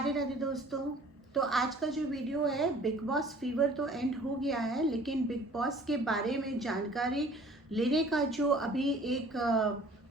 राधे राधे दोस्तों। तो आज का जो वीडियो है, बिग बॉस फीवर तो एंड हो गया है, लेकिन बिग बॉस के बारे में जानकारी लेने का जो अभी एक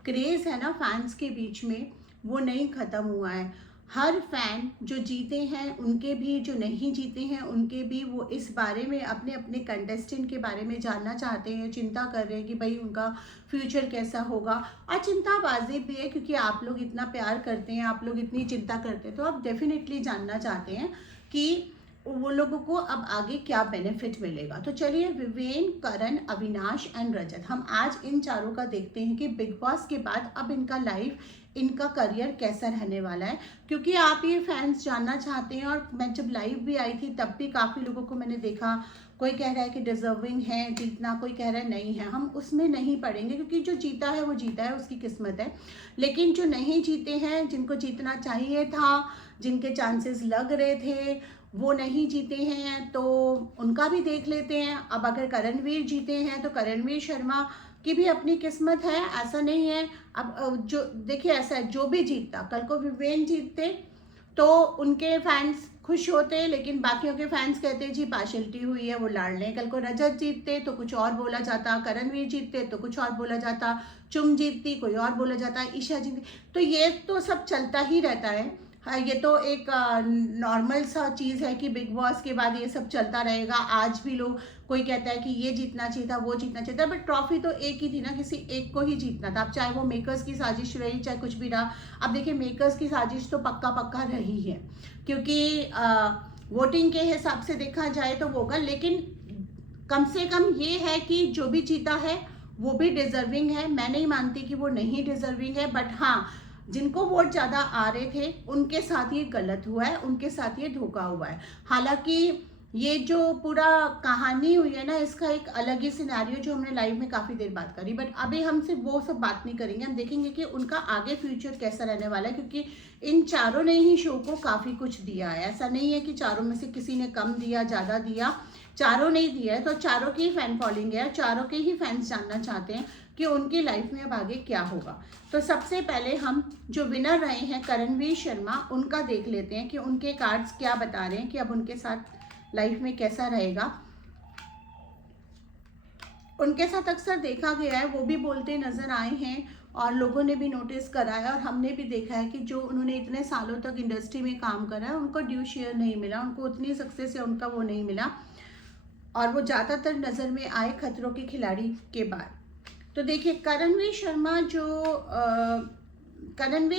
क्रेज़ है ना फैंस के बीच में, वो नहीं ख़त्म हुआ है। हर फैन जो जीते हैं उनके भी, जो नहीं जीते हैं उनके भी, वो इस बारे में अपने अपने कंटेस्टेंट के बारे में जानना चाहते हैं, चिंता कर रहे हैं कि भाई उनका फ्यूचर कैसा होगा। और चिंता वाजिब भी है क्योंकि आप लोग इतना प्यार करते हैं, आप लोग इतनी चिंता करते हैं, तो आप डेफिनेटली जानना चाहते हैं कि वो लोगों को अब आगे क्या बेनिफिट मिलेगा। तो चलिए, विवेन, करण, अविनाश एंड रजत, हम आज इन चारों का देखते हैं कि बिग बॉस के बाद अब इनका लाइफ, इनका करियर कैसा रहने वाला है। क्योंकि आप ये फैंस जानना चाहते हैं, और मैं जब लाइव भी आई थी तब भी काफ़ी लोगों को मैंने देखा, कोई कह रहा है कि डिजर्विंग है जीतना, कोई कह रहा है नहीं है। हम उसमें नहीं पड़ेंगे क्योंकि जो जीता है वो जीता है, उसकी किस्मत है। लेकिन जो नहीं जीते हैं, जिनको जीतना चाहिए था, जिनके चांसेस लग रहे थे, वो नहीं जीते हैं, तो उनका भी देख लेते हैं। अब अगर करणवीर जीते हैं तो करणवीर शर्मा की भी अपनी किस्मत है, ऐसा नहीं है। अब जो देखिए, ऐसा है, जो भी जीतता, कल को विवेन जीतते तो उनके फैंस खुश होते, लेकिन बाकियों के फैंस कहते जी पार्शलिटी हुई है, वो लड़ लें। कल को रजत जीतते तो कुछ और बोला जाता, करणवीर जीतते तो कुछ और बोला जाता, चुम जीतती कोई और बोला जाता, ईशा जीतती। तो ये तो सब चलता ही रहता है। हाँ, ये तो एक नॉर्मल सा चीज़ है कि बिग बॉस के बाद ये सब चलता रहेगा। आज भी लोग, कोई कहता है कि ये जीतना चाहिए था, वो जीतना चाहिए था, बट ट्रॉफी तो एक ही थी ना, किसी एक को ही जीतना था। अब चाहे वो मेकर्स की साजिश रही, चाहे कुछ भी रहा। अब देखिए, मेकर्स की साजिश तो पक्का पक्का रही है, क्योंकि वोटिंग के हिसाब से देखा जाए तो वो होगा। लेकिन कम से कम ये है कि जो भी जीता है वो भी डिजर्विंग है। मैं नहीं मानती कि वो नहीं डिजर्विंग है, बट हाँ, जिनको वोट ज़्यादा आ रहे थे उनके साथ ये गलत हुआ है, उनके साथ ये धोखा हुआ है। हालांकि ये जो पूरा कहानी हुई है ना, इसका एक अलग ही सिनेरियो जो हमने लाइव में काफ़ी देर बात करी, बट अभी हम सिर्फ वो सब बात नहीं करेंगे। हम देखेंगे कि उनका आगे फ्यूचर कैसा रहने वाला है, क्योंकि इन चारों ने ही शो को काफ़ी कुछ दिया है। ऐसा नहीं है कि चारों में से किसी ने कम दिया, ज़्यादा दिया, चारों ने ही दिया है। तो चारों की ही फैन फॉलोइंग है, चारों के ही फैंस जानना चाहते हैं कि उनकी लाइफ में अब आगे क्या होगा। तो सबसे पहले हम जो विनर रहे हैं करणवीर शर्मा, उनका देख लेते हैं कि उनके कार्ड्स क्या बता रहे हैं कि अब उनके साथ लाइफ में कैसा रहेगा। उनके साथ अक्सर देखा गया है, वो भी बोलते नजर आए हैं और लोगों ने भी नोटिस करा है, और हमने भी देखा है कि जो उन्होंने इतने सालों तक इंडस्ट्री में काम करा है, उनको ड्यू शेयर नहीं मिला, उनको उतनी सक्सेस है उनका वो नहीं मिला, और वो ज़्यादातर नज़र में आए खतरों के खिलाड़ी के बाद। तो देखिए, करणवीर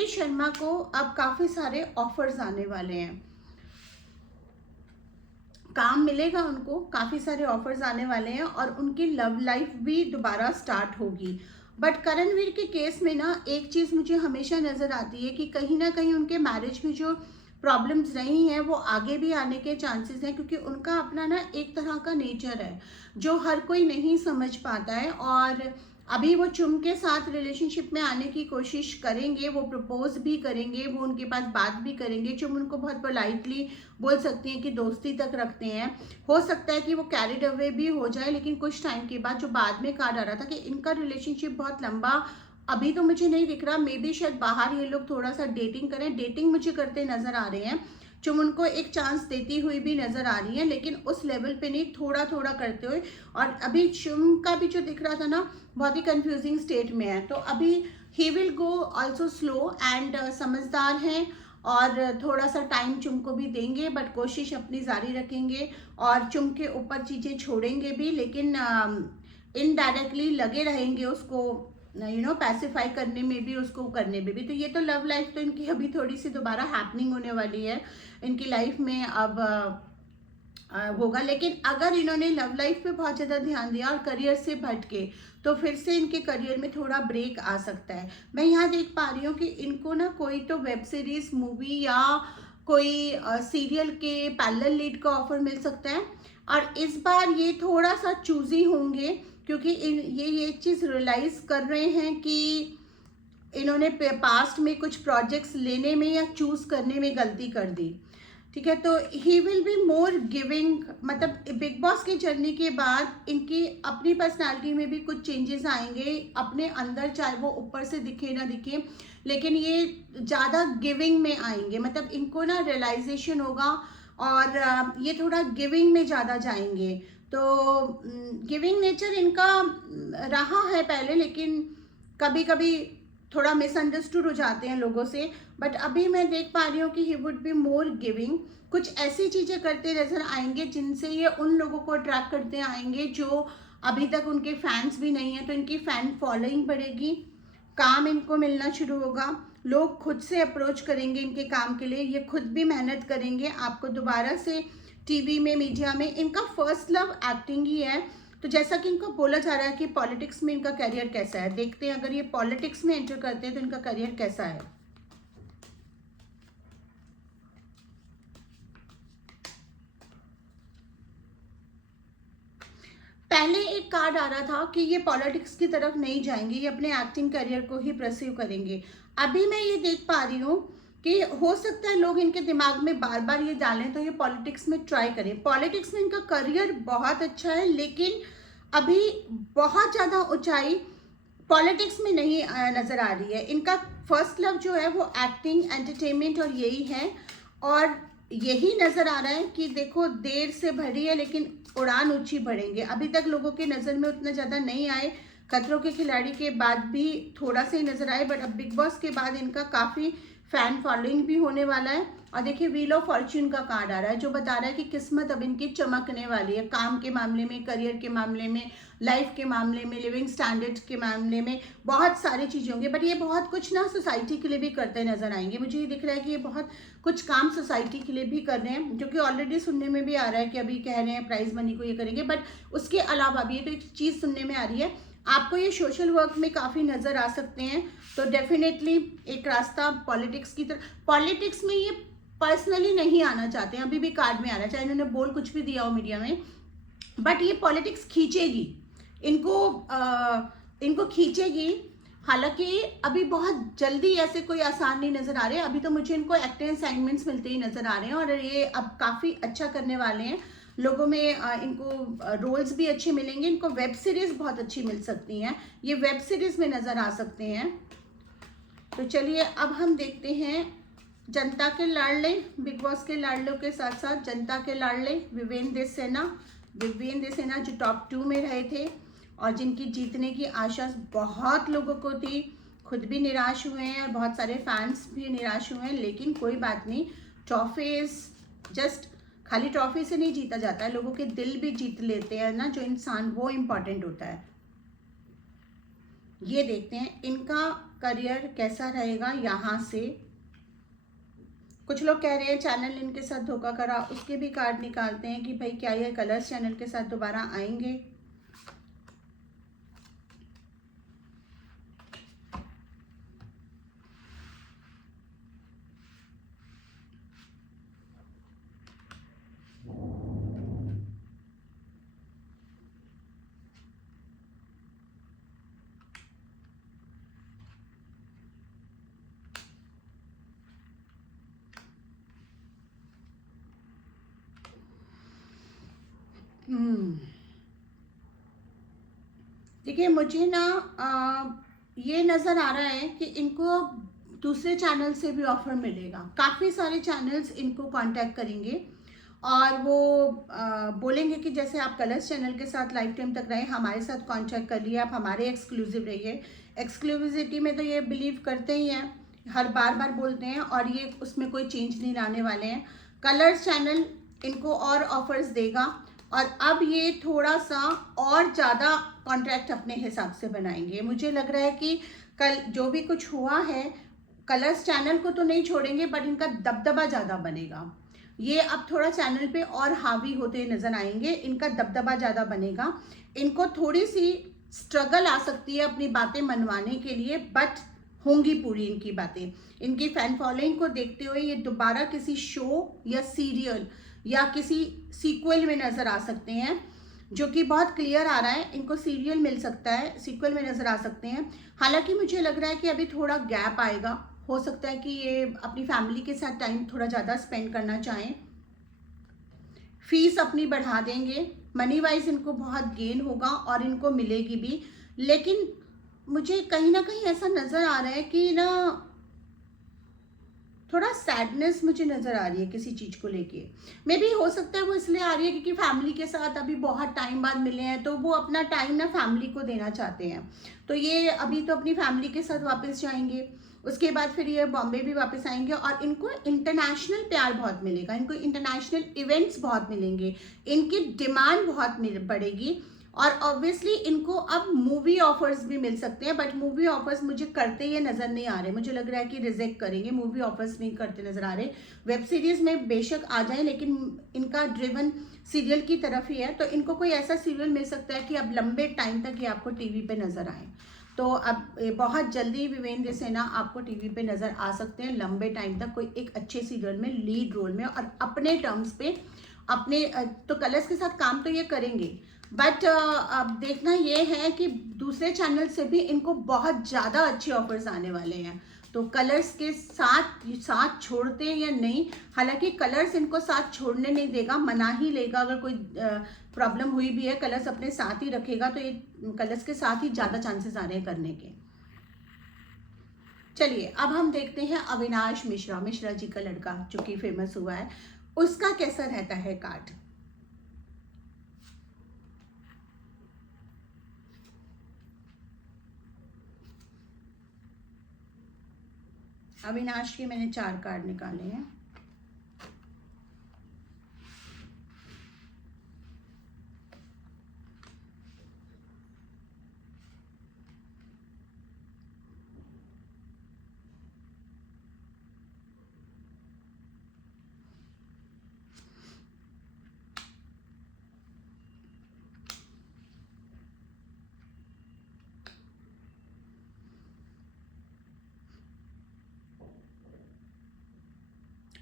शर्मा को अब काफ़ी सारे ऑफर्स आने वाले हैं, काम मिलेगा उनको, काफ़ी सारे ऑफर्स आने वाले हैं, और उनकी लव लाइफ भी दोबारा स्टार्ट होगी। बट करणवीर के केस में ना एक चीज़ मुझे हमेशा नज़र आती है कि कहीं ना कहीं उनके मैरिज में जो प्रॉब्लम्स रही हैं वो आगे भी आने के चांसेस हैं, क्योंकि उनका अपना ना एक तरह का नेचर है जो हर कोई नहीं समझ पाता है। और अभी वो चुम के साथ रिलेशनशिप में आने की कोशिश करेंगे, वो प्रपोज भी करेंगे, वो उनके पास बात भी करेंगे। चुम उनको बहुत पोलाइटली बोल सकती हैं कि दोस्ती तक रखते हैं। हो सकता है कि वो कैरिड अवे भी हो जाए, लेकिन कुछ टाइम के बाद जो बाद में कार्ड आ रहा था कि इनका रिलेशनशिप बहुत लंबा, अभी तो मुझे नहीं दिख रहा, मे बी शायद बाहर ये लोग थोड़ा सा डेटिंग करें, डेटिंग मुझे करते नजर आ रहे हैं। चुम उनको एक चांस देती हुई भी नजर आ रही है, लेकिन उस लेवल पे नहीं, थोड़ा थोड़ा करते हुए। और अभी चुम का भी जो दिख रहा था ना, बहुत ही कंफ्यूजिंग स्टेट में है। तो अभी he will go also slow and समझदार हैं, और थोड़ा सा टाइम चुम को भी देंगे, बट कोशिश अपनी जारी रखेंगे, और चुम के ऊपर चीज़ें छोड़ेंगे भी, लेकिन इनडायरेक्टली लगे रहेंगे उसको पैसिफाई करने में भी, उसको करने में भी। तो ये तो लव लाइफ तो इनकी अभी थोड़ी सी दोबारा हैपनिंग होने वाली है इनकी लाइफ में, अब होगा। लेकिन अगर इन्होंने लव लाइफ पे बहुत ज़्यादा ध्यान दिया और करियर से भटके, तो फिर से इनके करियर में थोड़ा ब्रेक आ सकता है। मैं यहाँ देख पा रही हूँ कि इनको ना कोई तो वेब सीरीज, मूवी या कोई सीरियल के पैरेलल लीड का ऑफर मिल सकता है। और इस बार ये थोड़ा सा चूजी होंगे, क्योंकि ये चीज़ रियलाइज़ कर रहे हैं कि इन्होंने पास्ट में कुछ प्रोजेक्ट्स लेने में या चूज़ करने में गलती कर दी। ठीक है। तो he will be more giving, मतलब बिग बॉस की जर्नी के बाद इनकी अपनी पर्सनालिटी में भी कुछ चेंजेस आएंगे अपने अंदर, चाहे वो ऊपर से दिखे ना दिखे, लेकिन ये ज़्यादा गिविंग में आएंगे, मतलब इनको ना रियलाइजेशन होगा और ये थोड़ा गिविंग में ज़्यादा जाएंगे। तो गिविंग नेचर इनका रहा है पहले, लेकिन कभी कभी थोड़ा मिसअंडरस्टूड हो जाते हैं लोगों से, बट अभी मैं देख पा रही हूँ कि he would be more giving. कुछ ऐसी चीज़ें करते नजर आएंगे जिनसे ये उन लोगों को अट्रैक्ट करते आएंगे जो अभी तक उनके फैंस भी नहीं है, तो इनकी फैन फॉलोइंग बढ़ेगी, काम इनको मिलना शुरू होगा, लोग खुद से अप्रोच करेंगे इनके काम के लिए, ये खुद भी मेहनत करेंगे आपको दोबारा से टीवी में, मीडिया में। इनका फर्स्ट लव एक्टिंग ही है, तो जैसा कि इनको बोला जा रहा है कि पॉलिटिक्स में इनका करियर कैसा है, देखते हैं अगर ये पॉलिटिक्स में एंटर करते हैं तो इनका करियर कैसा है। पहले एक कार्ड आ रहा था कि ये पॉलिटिक्स की तरफ नहीं जाएंगे, ये अपने एक्टिंग करियर को ही परस्यू करेंगे। अभी मैं ये देख पा रही हूँ कि हो सकता है लोग इनके दिमाग में बार बार ये डालें तो ये पॉलिटिक्स में ट्राई करें। पॉलिटिक्स में इनका करियर बहुत अच्छा है, लेकिन अभी बहुत ज़्यादा ऊंचाई पॉलिटिक्स में नहीं नज़र आ रही है। इनका फर्स्ट लव जो है वो एक्टिंग, एंटरटेनमेंट और यही है, और यही नज़र आ रहा है कि देखो देर से भरी है लेकिन उड़ान ऊंची बढ़ेंगे। अभी तक लोगों की नज़र में उतना ज़्यादा नहीं आए, खतरों के खिलाड़ी के बाद भी थोड़ा सा ही नज़र आए, बट अब बिग बॉस के बाद इनका काफ़ी फैन फॉलोइंग भी होने वाला है। और देखिए व्हील ऑफ फॉर्च्यून का कार्ड आ रहा है जो बता रहा है कि किस्मत अब इनकी चमकने वाली है, काम के मामले में, करियर के मामले में, लाइफ के मामले में, लिविंग स्टैंडर्ड्स के मामले में, बहुत सारी चीज़ें होंगी। बट ये बहुत कुछ ना सोसाइटी के लिए भी करते नजर आएंगे। मुझे ये दिख रहा है कि ये बहुत कुछ काम सोसाइटी के लिए भी कर रहे हैं, जो कि ऑलरेडी सुनने में भी आ रहा है कि अभी कह रहे हैं प्राइज मनी को ये करेंगे, बट उसके अलावा भी ये तो एक चीज़ सुनने में आ रही है। आपको ये सोशल वर्क में काफ़ी नज़र आ सकते हैं, तो डेफिनेटली एक रास्ता पॉलिटिक्स की तरफ। पॉलिटिक्स में ये पर्सनली नहीं आना चाहते हैं, अभी भी कार्ड में आ रहा है, चाहे इन्होंने बोल कुछ भी दिया हो मीडिया में, बट ये पॉलिटिक्स खींचेगी इनको, इनको खींचेगी। हालांकि अभी बहुत जल्दी ऐसे कोई आसान नहीं नज़र आ रहे हैं, अभी तो मुझे इनको एक्टिंग असाइनमेंट्स मिलते ही नज़र आ रहे हैं, और ये अब काफ़ी अच्छा करने वाले हैं लोगों में। इनको रोल्स भी अच्छे मिलेंगे, इनको वेब सीरीज़ बहुत अच्छी मिल सकती हैं, ये वेब सीरीज़ में नज़र आ सकते हैं। तो चलिए अब हम देखते हैं जनता के लाडले, बिग बॉस के लाडलों के साथ साथ जनता के लाडले विवेंद्र सेना। विवेंद्र सेना जो टॉप 2 में रहे थे और जिनकी जीतने की आशा बहुत लोगों को थी, खुद भी निराश हुए हैं और बहुत सारे फैंस भी निराश हुए हैं, लेकिन कोई बात नहीं, ट्रॉफीज जस्ट खाली ट्रॉफी से नहीं जीता जाता है, लोगों के दिल भी जीत लेते हैं ना जो इंसान, वो इम्पॉर्टेंट होता है। ये देखते हैं इनका करियर कैसा रहेगा यहाँ से। कुछ लोग कह रहे हैं चैनल इनके साथ धोखा करा, उसके भी कार्ड निकालते हैं कि भाई क्या ये कलर्स चैनल के साथ दोबारा आएंगे। देखिए मुझे ना ये नज़र आ रहा है कि इनको दूसरे चैनल से भी ऑफर मिलेगा, काफ़ी सारे चैनल्स इनको कांटेक्ट करेंगे और वो बोलेंगे कि जैसे आप कलर्स चैनल के साथ लाइफ टाइम तक रहे, हमारे साथ कांटेक्ट कर लिए, आप हमारे एक्सक्लूसिव रहिए। एक्सक्लूसिविटी में तो ये बिलीव करते ही हैं, हर बार बार बोलते हैं, और ये उसमें कोई चेंज नहीं लाने वाले हैं। कलर्स चैनल इनको और ऑफर्स देगा, और अब ये थोड़ा सा और ज़्यादा कॉन्ट्रैक्ट अपने हिसाब से बनाएंगे। मुझे लग रहा है कि कल जो भी कुछ हुआ है, कलर्स चैनल को तो नहीं छोड़ेंगे, बट इनका दबदबा ज़्यादा बनेगा। ये अब थोड़ा चैनल पे और हावी होते नजर आएंगे, इनका दबदबा ज़्यादा बनेगा। इनको थोड़ी सी स्ट्रगल आ सकती है अपनी बातें मनवाने के लिए, बट होंगी पूरी इनकी बातें। इनकी फैन फॉलोइंग को देखते हुए ये दोबारा किसी शो या सीरियल या किसी सीक्वल में नज़र आ सकते हैं, जो कि बहुत क्लियर आ रहा है। इनको सीरियल मिल सकता है, सीक्वल में नज़र आ सकते हैं। हालांकि मुझे लग रहा है कि अभी थोड़ा गैप आएगा, हो सकता है कि ये अपनी फैमिली के साथ टाइम थोड़ा ज़्यादा स्पेंड करना चाहें। फीस अपनी बढ़ा देंगे, मनी वाइज इनको बहुत गेन होगा और इनको मिलेगी भी। लेकिन मुझे कहीं ना कहीं ऐसा नज़र आ रहा है कि ना थोड़ा सैडनेस मुझे नज़र आ रही है किसी चीज़ को लेके। मे बी हो सकता है वो इसलिए आ रही है क्योंकि फैमिली के साथ अभी बहुत टाइम बाद मिले हैं, तो वो अपना टाइम ना फैमिली को देना चाहते हैं। तो ये अभी तो अपनी फैमिली के साथ वापस जाएंगे, उसके बाद फिर ये बॉम्बे भी वापस आएंगे और इनको इंटरनेशनल प्यार बहुत मिलेगा, इनको इंटरनेशनल इवेंट्स बहुत मिलेंगे, इनकी डिमांड बहुत बढ़ेगी और ऑब्वियसली इनको अब मूवी ऑफर्स भी मिल सकते हैं। बट मूवी ऑफर्स मुझे करते ये नज़र नहीं आ रहे, मुझे लग रहा है कि रिजेक्ट करेंगे, मूवी ऑफर्स नहीं करते नज़र आ रहे। वेब सीरीज़ में बेशक आ जाए लेकिन इनका ड्रिवन सीरियल की तरफ ही है, तो इनको कोई ऐसा सीरियल मिल सकता है कि अब लंबे टाइम तक ये आपको टीवी पे नज़र आए। तो अब बहुत जल्दी विवेंद्र सेना आपको टीवी पे नज़र आ सकते हैं लंबे टाइम तक, कोई एक अच्छे सीरियल में लीड रोल में और अपने टर्म्स पे। अपने तो कलर्स के साथ काम तो ये करेंगे, बट अब देखना ये है कि दूसरे चैनल से भी इनको बहुत ज़्यादा अच्छे ऑफर्स आने वाले हैं। तो कलर्स के साथ साथ छोड़ते हैं या नहीं, हालांकि कलर्स इनको साथ छोड़ने नहीं देगा, मना ही लेगा। अगर कोई प्रॉब्लम हुई भी है, कलर्स अपने साथ ही रखेगा, तो ये कलर्स के साथ ही ज़्यादा चांसेस आ रहे हैं करने के। चलिए अब हम देखते हैं अविनाश मिश्रा, मिश्रा जी का लड़का जो कि फेमस हुआ है, उसका कैसा रहता है कार्ड। अविनाश के मैंने 4 कार्ड निकाले हैं।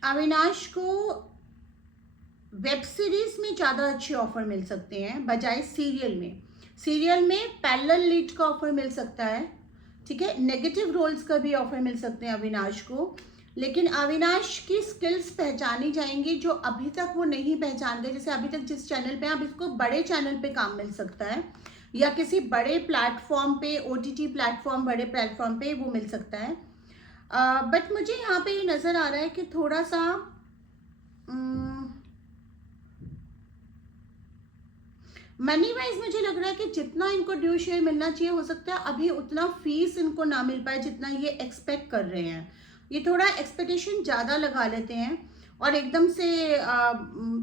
अविनाश को वेब सीरीज में ज़्यादा अच्छे ऑफर मिल सकते हैं बजाय सीरियल में। सीरियल में पैरेलल लीड का ऑफर मिल सकता है, ठीक है, नेगेटिव रोल्स का भी ऑफर मिल सकते हैं अविनाश को। लेकिन अविनाश की स्किल्स पहचानी जाएंगी जो अभी तक वो नहीं पहचान गए। जैसे अभी तक जिस चैनल पे, अब इसको बड़े चैनल पे काम मिल सकता है या किसी बड़े प्लेटफॉर्म पे, ओटीटी प्लेटफॉर्म, बड़े प्लेटफॉर्म पे वो मिल सकता है। बट मुझे यहाँ पे ये नज़र आ रहा है कि थोड़ा सा मनी वाइज मुझे लग रहा है कि जितना इनको ड्यू शेयर मिलना चाहिए, हो सकता है अभी उतना फीस इनको ना मिल पाए जितना ये एक्सपेक्ट कर रहे हैं। ये थोड़ा एक्सपेक्टेशन ज़्यादा लगा लेते हैं और एकदम से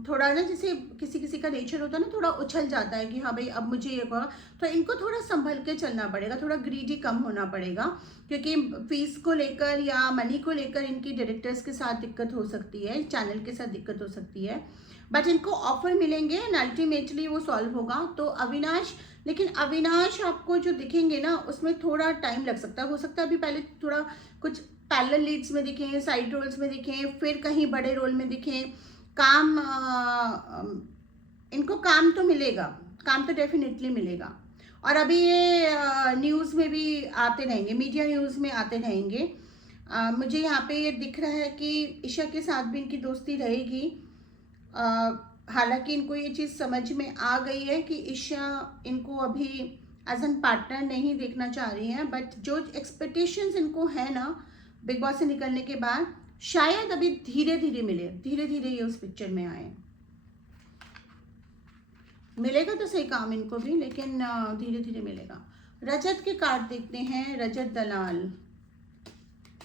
थोड़ा ना, जैसे किसी किसी का नेचर होता है ना, थोड़ा उछल जाता है कि हाँ भाई अब मुझे ये होगा। तो इनको थोड़ा संभल के चलना पड़ेगा, थोड़ा ग्रीडी कम होना पड़ेगा, क्योंकि फीस को लेकर या मनी को लेकर इनकी डायरेक्टर्स के साथ दिक्कत हो सकती है, चैनल के साथ दिक्कत हो सकती है। बट इनको ऑफर मिलेंगे एंड अल्टीमेटली वो सॉल्व होगा। तो अविनाश, लेकिन अविनाश आपको जो दिखेंगे ना उसमें थोड़ा टाइम लग सकता है। हो सकता है अभी पहले थोड़ा कुछ पैरेलल लीड्स में दिखें, साइड रोल्स में दिखें, फिर कहीं बड़े रोल में दिखें। काम इनको काम तो मिलेगा, काम तो डेफिनेटली मिलेगा। और अभी ये न्यूज़ में भी आते रहेंगे, मीडिया न्यूज़ में आते रहेंगे। मुझे यहाँ पे ये दिख रहा है कि ईशा के साथ भी इनकी दोस्ती रहेगी। हालांकि इनको ये चीज़ समझ में आ गई है कि ईशा इनको अभी एज एन पार्टनर नहीं देखना चाह रही हैं, बट जो एक्सपेक्टेशंस इनको है ना बिग बॉस से निकलने के बाद, शायद अभी धीरे धीरे मिले, धीरे धीरे ये उस पिक्चर में आए। मिलेगा तो सही काम इनको भी, लेकिन धीरे धीरे मिलेगा। रजत के कार्ड देखते हैं, रजत दलाल,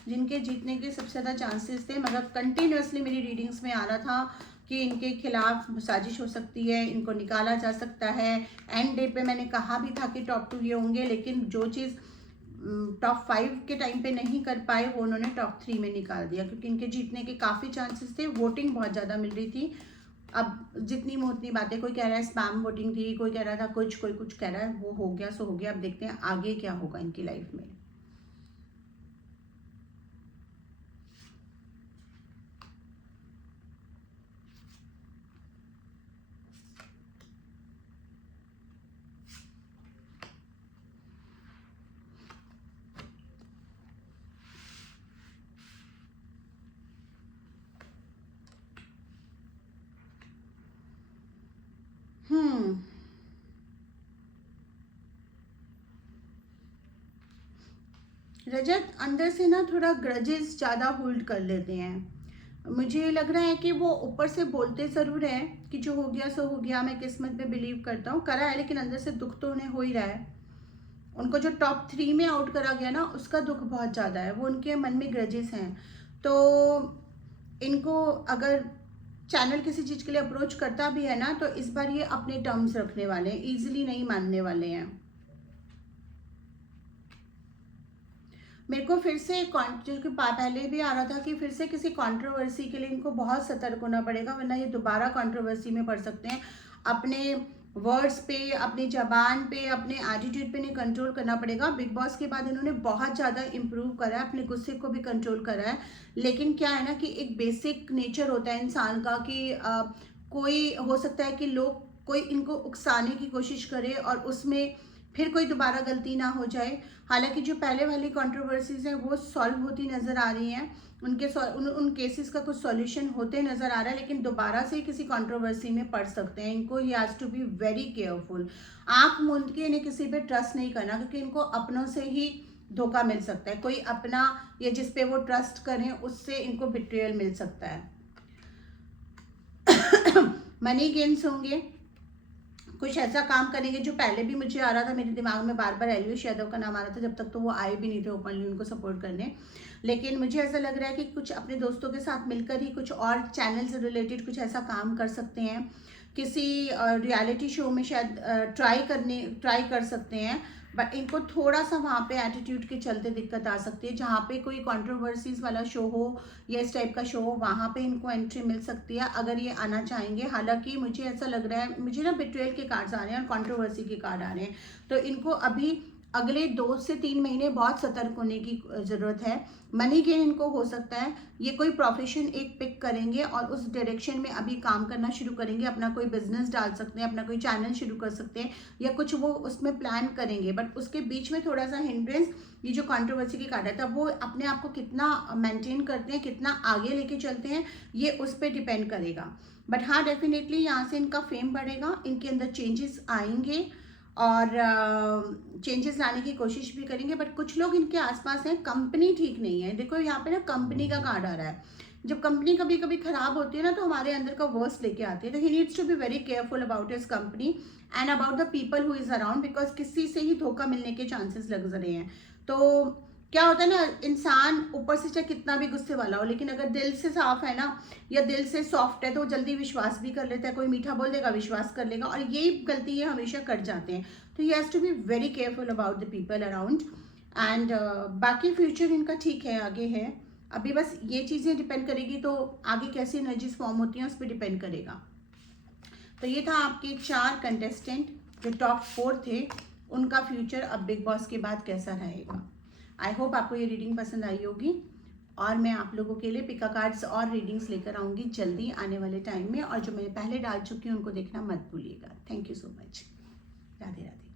जिनके जीतने के सबसे ज़्यादा चांसेस थे, मगर कंटिन्यूसली मेरी रीडिंग्स में आ रहा था कि इनके खिलाफ साजिश हो सकती है, इनको निकाला जा सकता है। एंड डे पे मैंने कहा भी था कि टॉप 2 ये होंगे, लेकिन जो चीज़ टॉप 5 के टाइम पे नहीं कर पाए वो उन्होंने टॉप 3 में निकाल दिया, क्योंकि इनके जीतने के काफ़ी चांसेस थे, वोटिंग बहुत ज़्यादा मिल रही थी। अब जितनी मुँह उतनी बातें, कोई कह रहा है स्पैम वोटिंग थी, कोई कह रहा था कुछ, कोई कुछ कह रहा है, वो हो गया सो हो गया। अब देखते हैं आगे क्या होगा इनकी लाइफ में। हम्म रजत अंदर से ना थोड़ा ग्रजेस ज़्यादा होल्ड कर लेते हैं। मुझे लग रहा है कि वो ऊपर से बोलते ज़रूर हैं कि जो हो गया सो हो गया, मैं किस्मत में बिलीव करता हूँ, करा है, लेकिन अंदर से दुख तो उन्हें हो ही रहा है। उनको जो टॉप 3 में आउट करा गया ना, उसका दुख बहुत ज़्यादा है, वो उनके मन में ग्रजेस हैं। तो इनको अगर चैनल किसी चीज़ के लिए अप्रोच करता भी है ना, तो इस बार ये अपने टर्म्स रखने वाले हैं, ईजिली नहीं मानने वाले हैं। मेरे को फिर से जो कि पहले भी आ रहा था कि फिर से किसी कंट्रोवर्सी के लिए इनको बहुत सतर्क होना पड़ेगा, वरना ये दोबारा कंट्रोवर्सी में पड़ सकते हैं। अपने वर्ड्स पे, अपनी जबान पे, अपने एटीट्यूड पे इन्हें कंट्रोल करना पड़ेगा। बिग बॉस के बाद इन्होंने बहुत ज़्यादा इंप्रूव करा है, अपने गुस्से को भी कंट्रोल करा है। लेकिन क्या है ना कि एक बेसिक नेचर होता है इंसान का कि कोई हो सकता है कि लोग कोई इनको उकसाने की कोशिश करे और उसमें फिर कोई दोबारा गलती ना हो जाए। हालांकि जो पहले वाली कंट्रोवर्सीज हैं वो सॉल्व होती नज़र आ रही हैं, उन केसेस का कुछ सॉल्यूशन होते नज़र आ रहा है, लेकिन दोबारा से किसी कंट्रोवर्सी में पड़ सकते हैं। इनको he has to be very careful. आँख मूंद के इन्हें किसी पे ट्रस्ट नहीं करना, क्योंकि इनको अपनों से ही धोखा मिल सकता है। कोई अपना या जिस पे वो ट्रस्ट करें उससे इनको बिट्रेयल मिल सकता है। मनी गेन्स होंगे, कुछ ऐसा काम करेंगे जो पहले भी मुझे आ रहा था, मेरे दिमाग में बार बार एलिश यादव का नाम आ रहा था, जब तक तो वो आए भी नहीं थे ओपनली उनको सपोर्ट करने। लेकिन मुझे ऐसा लग रहा है कि कुछ अपने दोस्तों के साथ मिलकर ही कुछ और चैनल से रिलेटेड कुछ ऐसा काम कर सकते हैं। किसी रियलिटी शो में शायद ट्राई कर सकते हैं, बट इनको थोड़ा सा वहाँ पे एटीट्यूड के चलते दिक्कत आ सकती है। जहाँ पे कोई कंट्रोवर्सीज वाला शो हो या इस टाइप का शो हो, वहाँ पे इनको एंट्री मिल सकती है अगर ये आना चाहेंगे। हालांकि मुझे ऐसा लग रहा है, मुझे ना बिट्रेयल के कार्ड्स आ रहे हैं और कंट्रोवर्सी के कार्ड आ रहे हैं, तो इनको अभी अगले 2 से 3 महीने बहुत सतर्क होने की ज़रूरत है। मनी गेन इनको हो सकता है, ये कोई प्रोफेशन एक पिक करेंगे और उस डायरेक्शन में अभी काम करना शुरू करेंगे। अपना कोई बिजनेस डाल सकते हैं, अपना कोई चैनल शुरू कर सकते हैं, या कुछ वो उसमें प्लान करेंगे। बट उसके बीच में थोड़ा सा हिंड्रेंस, ये जो कंट्रोवर्सी की कार्ड है, तब वो अपने आप को कितना मेंटेन करते हैं, कितना आगे लेके चलते हैं, ये उस पर डिपेंड करेगा। बट हाँ, डेफिनेटली यहाँ से इनका फेम बढ़ेगा, इनके अंदर चेंजेस आएंगे और चेंजेस लाने की कोशिश भी करेंगे। बट कुछ लोग इनके आसपास हैं, कंपनी ठीक नहीं है। देखो यहाँ पे ना कंपनी का कार्ड आ रहा है। जब कंपनी कभी कभी खराब होती है ना, तो हमारे अंदर का वर्स्ट लेके आती है। तो he needs to be very careful about his company and about the people who is around, because किसी से ही धोखा मिलने के चांसेस लग रहे हैं। तो क्या होता है ना, इंसान ऊपर से चाहे कितना भी गुस्से वाला हो, लेकिन अगर दिल से साफ है ना या दिल से सॉफ्ट है, तो जल्दी विश्वास भी कर लेता है। कोई मीठा बोल देगा, विश्वास कर लेगा, और यही गलती ये हमेशा कर जाते हैं। तो he has to be very careful about the people around. And बाकी फ्यूचर इनका ठीक है, आगे है। अभी बस ये चीज़ें डिपेंड करेगी, तो आगे कैसी एनर्जीज फॉर्म होती हैं उस पर डिपेंड करेगा। तो ये था आपके 4 कंटेस्टेंट जो टॉप 4 थे, उनका फ्यूचर अब बिग बॉस के बाद कैसा रहेगा। आई होप आपको ये रीडिंग पसंद आई होगी, और मैं आप लोगों के लिए पिका कार्ड्स और रीडिंग्स लेकर आऊँगी जल्दी आने वाले टाइम में। और जो मैं पहले डाल चुकी हूँ उनको देखना मत भूलिएगा। Thank you so much. Radhe Radhe.